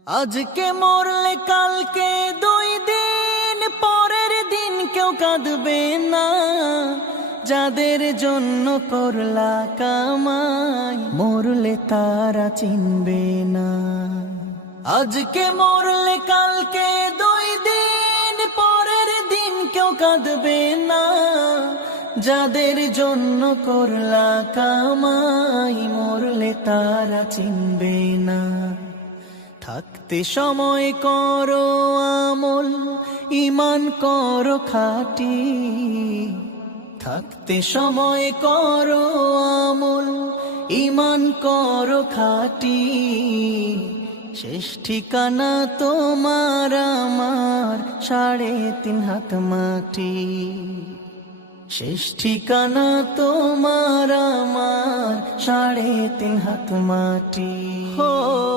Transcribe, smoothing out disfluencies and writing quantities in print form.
আজকে মরলে কালকে 2 দিন পরের দিন কেউ কাঁদবে না। যাদের জন্য করলা কামাই মরলে তারা চিনবে না। আজকে মরলে কালকে 2 দিন পরের দিন কেউ কাঁদবে না। যাদের জন্য করলা কামাই মরলে তারা চিনবে না। থাকতে সময় করো আমল, ঈমান করো খাঁটি। থাকতে সময় করো আমল, ঈমান করো খাঁটি। শেষ ঠিকানা তোমার আমার 3.5 হাত মাটি। শেষ ঠিকানা তোমার আমার 3.5 হাত মাটি।